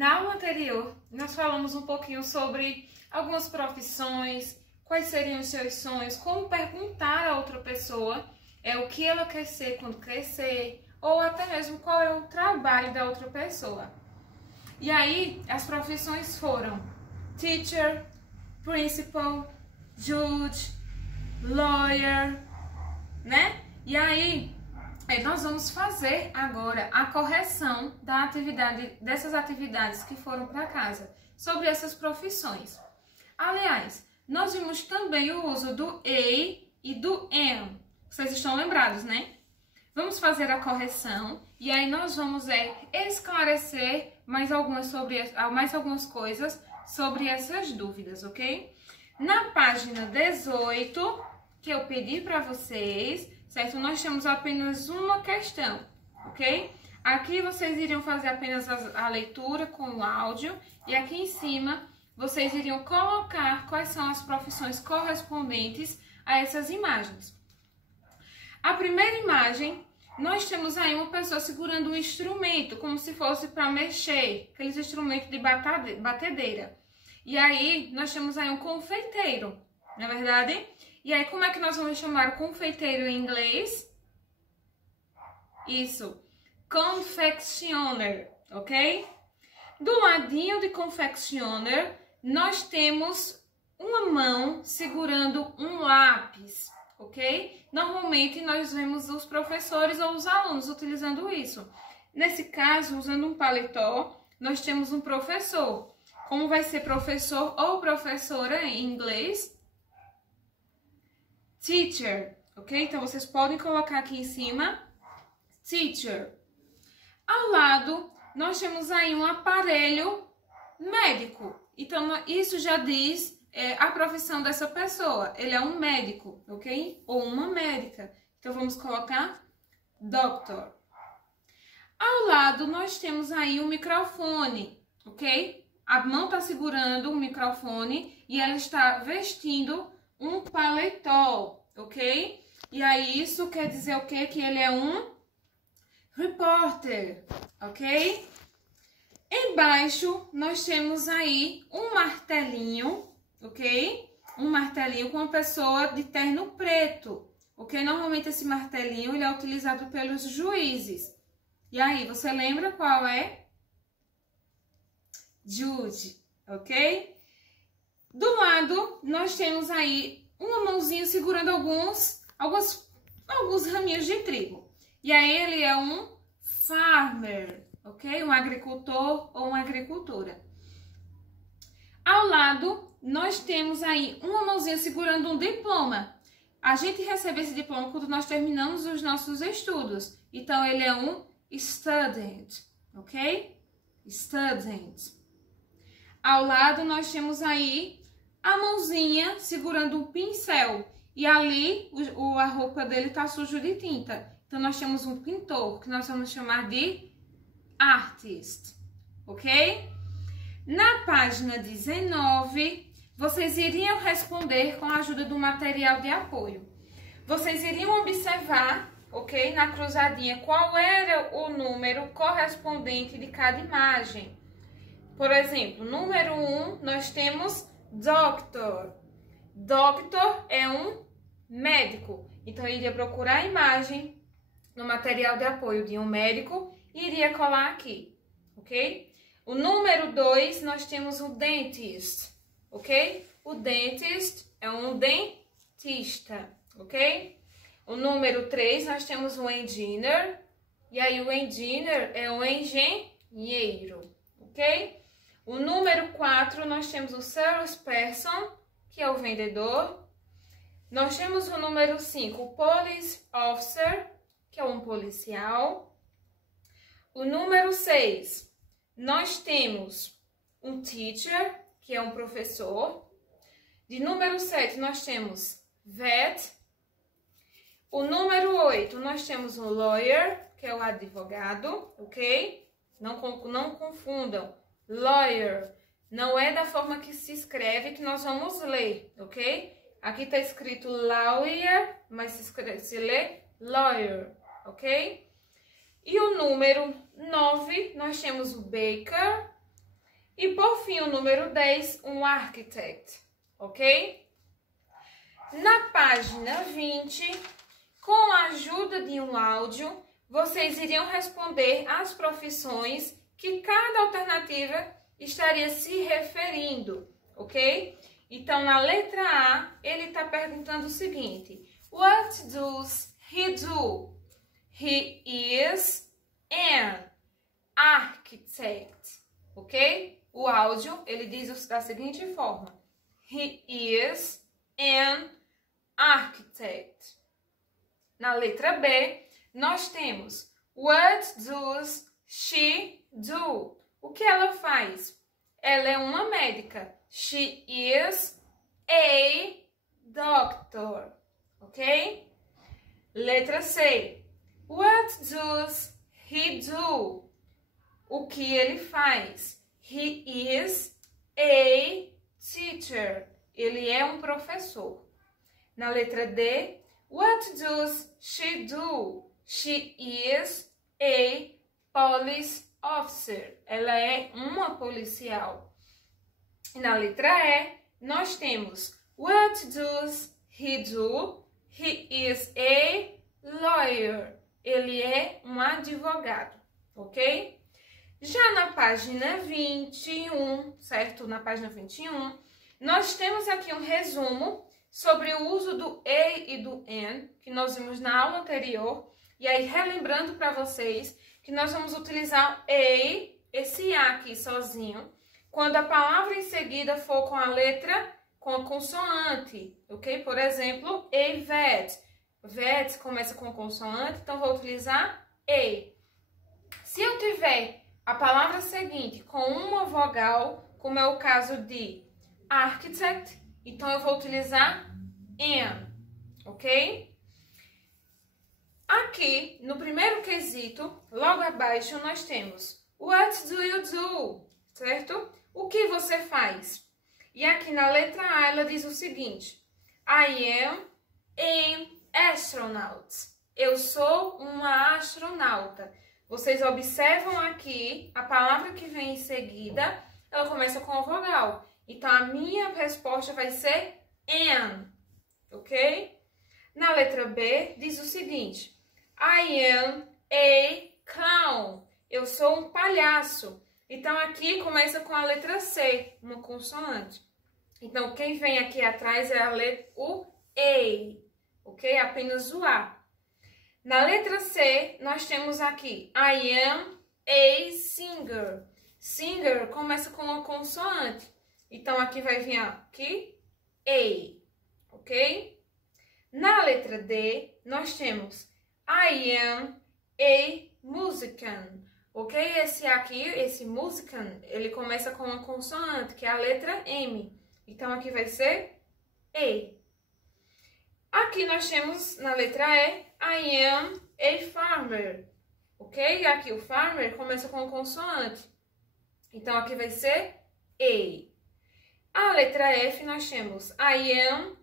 Na aula anterior, nós falamos um pouquinho sobre algumas profissões, quais seriam os seus sonhos, como perguntar a outra pessoa o que ela quer ser quando crescer, ou até mesmo qual é o trabalho da outra pessoa. E aí, as profissões foram teacher, principal, judge, lawyer, né? E aí, nós vamos fazer agora a correção dessas atividades que foram para casa, sobre essas profissões. Aliás, nós vimos também o uso do a e do am. Vocês estão lembrados, né? Vamos fazer a correção e aí nós vamos esclarecer mais algumas coisas sobre essas dúvidas, ok? Na página 18, que eu pedi para vocês, certo? Nós temos apenas uma questão, ok? Aqui vocês iriam fazer apenas a leitura com o áudio e aqui em cima vocês iriam colocar quais são as profissões correspondentes a essas imagens. A primeira imagem, nós temos aí uma pessoa segurando um instrumento, como se fosse para mexer, aqueles instrumentos de batedeira. E aí, nós temos aí um confeiteiro, não é verdade? E aí, como é que nós vamos chamar o confeiteiro em inglês? Isso, confectioner, ok? Do ladinho de confectioner, nós temos uma mão segurando um lápis, ok? Normalmente, nós vemos os professores ou os alunos utilizando isso. Nesse caso, usando um paletó, nós temos um professor. Como vai ser professor ou professora em inglês? Teacher, ok? Então, vocês podem colocar aqui em cima, teacher. Ao lado, nós temos aí um aparelho médico. Então, isso já diz a profissão dessa pessoa. Ele é um médico, ok? Ou uma médica. Então, vamos colocar doctor. Ao lado, nós temos aí um microfone, ok? A mão está segurando o microfone e ela está vestindo um paletó, ok? E aí, isso quer dizer o quê? Que ele é um repórter, ok? Embaixo, nós temos aí um martelinho, ok? Um martelinho com uma pessoa de terno preto, ok? Normalmente, esse martelinho ele é utilizado pelos juízes. E aí, você lembra qual é? Judge, ok? Do lado, nós temos aí uma mãozinha segurando alguns raminhos de trigo. E aí, ele é um farmer, ok? Um agricultor ou uma agricultora. Ao lado, nós temos aí uma mãozinha segurando um diploma. A gente recebe esse diploma quando nós terminamos os nossos estudos. Então, ele é um student, ok? Student. Ao lado, nós temos aí a mãozinha segurando um pincel. E ali, a roupa dele está suja de tinta. Então, nós temos um pintor, que nós vamos chamar de artist, ok? Na página 19, vocês iriam responder com a ajuda do material de apoio. Vocês iriam observar, ok? Na cruzadinha, qual era o número correspondente de cada imagem. Por exemplo, número 1, nós temos doctor. Doctor é um médico. Então, eu iria procurar a imagem no material de apoio de um médico e iria colar aqui, ok? O número 2, nós temos o dentist, ok? O dentist é um dentista, ok? O número 3, nós temos o engineer. E aí, o engineer é um engenheiro, ok? O número 4, nós temos o salesperson, que é o vendedor. Nós temos o número 5, o police officer, que é um policial. O número 6, nós temos um teacher, que é um professor. De número 7, nós temos vet. O número 8, nós temos um lawyer, que é o advogado, ok? Não confundam. Lawyer não é da forma que se escreve que nós vamos ler, ok? Aqui está escrito lawyer, mas se lê lawyer, ok? E o número 9, nós temos o baker, E por fim, o número 10, um architect, ok? Na página 20, com a ajuda de um áudio, vocês iriam responder as profissões que cada alternativa estaria se referindo, ok? Então, na letra A, ele está perguntando o seguinte: What does he do? He is an architect, ok? O áudio, ele diz da seguinte forma: He is an architect. Na letra B, nós temos What does she do? O que ela faz? Ela é uma médica. She is a doctor, ok? Letra C. What does he do? O que ele faz? He is a teacher. Ele é um professor. Na letra D. What does she do? She is a police officer. Ela é uma policial. E na letra E, nós temos What does he do? He is a lawyer. Ele é um advogado, ok? Já na página 21, certo? Na página 21, nós temos aqui um resumo sobre o uso do a e do an, que nós vimos na aula anterior. E aí, relembrando para vocês que nós vamos utilizar a, esse a aqui sozinho, quando a palavra em seguida for com a letra, com a consoante, ok? Por exemplo, a vet. Vet começa com a consoante, então vou utilizar a. Se eu tiver a palavra seguinte com uma vogal, como é o caso de architect, então eu vou utilizar an, ok? Aqui, no primeiro quesito, logo abaixo, nós temos What do you do? Certo? O que você faz? E aqui na letra A, ela diz o seguinte: I am an astronaut. Eu sou uma astronauta. Vocês observam aqui, a palavra que vem em seguida, ela começa com a vogal. Então, a minha resposta vai ser an, ok? Na letra B, diz o seguinte: I am a clown. Eu sou um palhaço. Então, aqui começa com a letra C, uma consoante. Então, quem vem aqui atrás é o A, ok? Apenas o A. Na letra C, nós temos aqui I am a singer. Singer começa com uma consoante. Então, aqui vai vir aqui A, ok? Na letra D, nós temos I am a musician. Ok? Esse aqui, esse musician, ele começa com uma consoante, que é a letra M. Então, aqui vai ser A. Aqui nós temos, na letra E, I am a farmer. Ok? Aqui o farmer começa com uma consoante. Então, aqui vai ser A. A letra F nós temos I am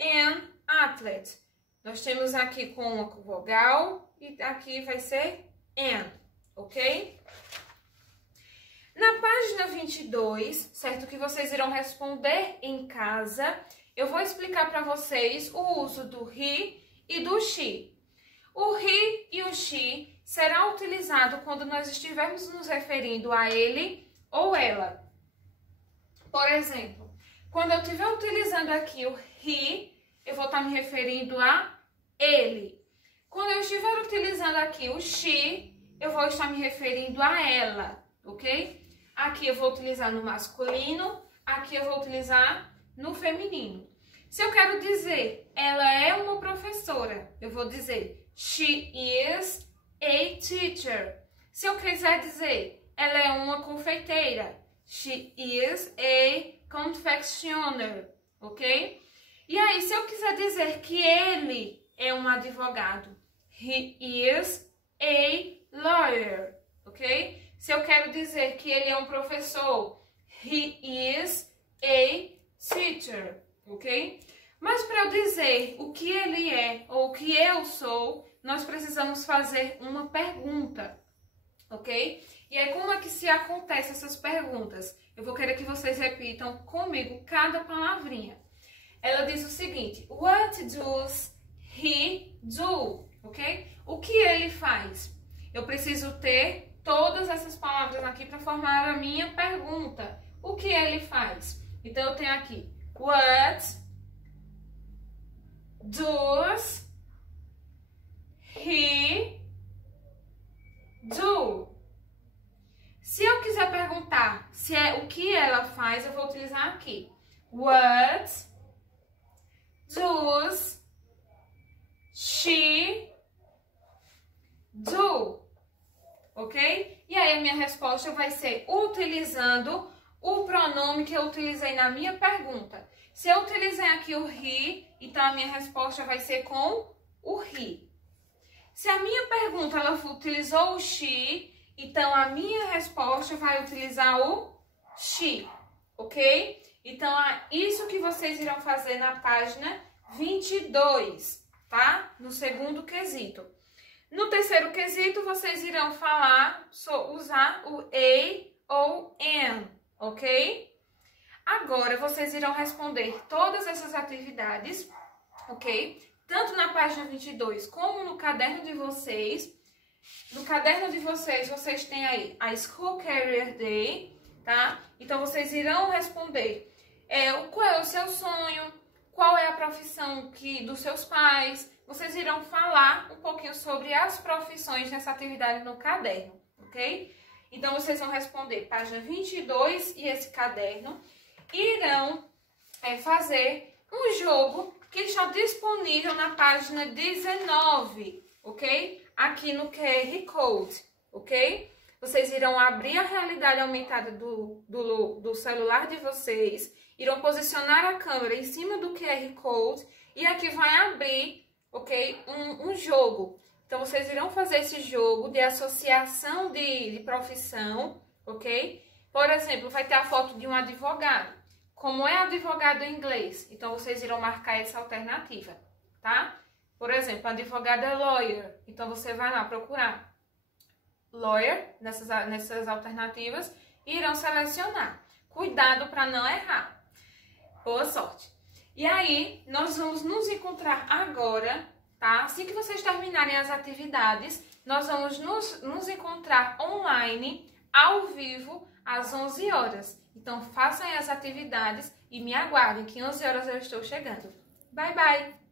an athlete. Nós temos aqui com uma vogal e aqui vai ser an. Ok? Na página 22, certo? Que vocês irão responder em casa, eu vou explicar para vocês o uso do he e do she. O he e o she será utilizado quando nós estivermos nos referindo a ele ou ela. Por exemplo, quando eu estiver utilizando aqui o he, eu vou estar me referindo a ele. Quando eu estiver utilizando aqui o she, eu vou estar me referindo a ela, ok? Aqui eu vou utilizar no masculino, aqui eu vou utilizar no feminino. Se eu quero dizer, ela é uma professora, eu vou dizer, she is a teacher. Se eu quiser dizer, ela é uma confeiteira, she is a confectioner, ok? E aí, se eu quiser dizer que ele é um advogado, he is a lawyer, ok? Se eu quero dizer que ele é um professor, he is a teacher, ok? Mas para eu dizer o que ele é ou o que eu sou, nós precisamos fazer uma pergunta, ok? E aí, como é que se acontece essas perguntas? Eu vou querer que vocês repitam comigo cada palavrinha. Ela diz o seguinte: What does he do? Ok? O que ele faz? Eu preciso ter todas essas palavras aqui para formar a minha pergunta. O que ele faz? Então, eu tenho aqui What does he do? Se eu quiser perguntar se é o que ela faz, eu vou utilizar aqui. What does she do? Ok? E aí a minha resposta vai ser utilizando o pronome que eu utilizei na minha pergunta. Se eu utilizei aqui o he, então a minha resposta vai ser com o he. Se a minha pergunta ela utilizou o she, então a minha resposta vai utilizar o she, ok? Então é isso que vocês irão fazer na página 22, tá? No segundo quesito. No terceiro quesito, vocês irão usar o a ou an, ok? Agora, vocês irão responder todas essas atividades, ok? Tanto na página 22 como no caderno de vocês. No caderno de vocês, vocês têm aí a School Career Day, tá? Então, vocês irão responder qual é o seu sonho, qual é a profissão dos seus pais. Vocês irão falar um pouquinho sobre as profissões nessa atividade no caderno, ok? Então, vocês vão responder página 22 e esse caderno. Irão fazer um jogo que está disponível na página 19, ok? Aqui no QR Code, ok? Vocês irão abrir a realidade aumentada do celular de vocês, irão posicionar a câmera em cima do QR Code e aqui vai abrir, ok? Um jogo. Então, vocês irão fazer esse jogo de associação de profissão, ok? Por exemplo, vai ter a foto de um advogado. Como é advogado em inglês? Então, vocês irão marcar essa alternativa, tá? Por exemplo, advogado é lawyer. Então, você vai lá procurar lawyer nessas alternativas e irão selecionar. Cuidado para não errar. Boa sorte! E aí, nós vamos nos encontrar agora, tá? Assim que vocês terminarem as atividades, nós vamos nos encontrar online, ao vivo, às 11 horas. Então, façam as atividades e me aguardem, que 11 horas eu estou chegando. Bye, bye!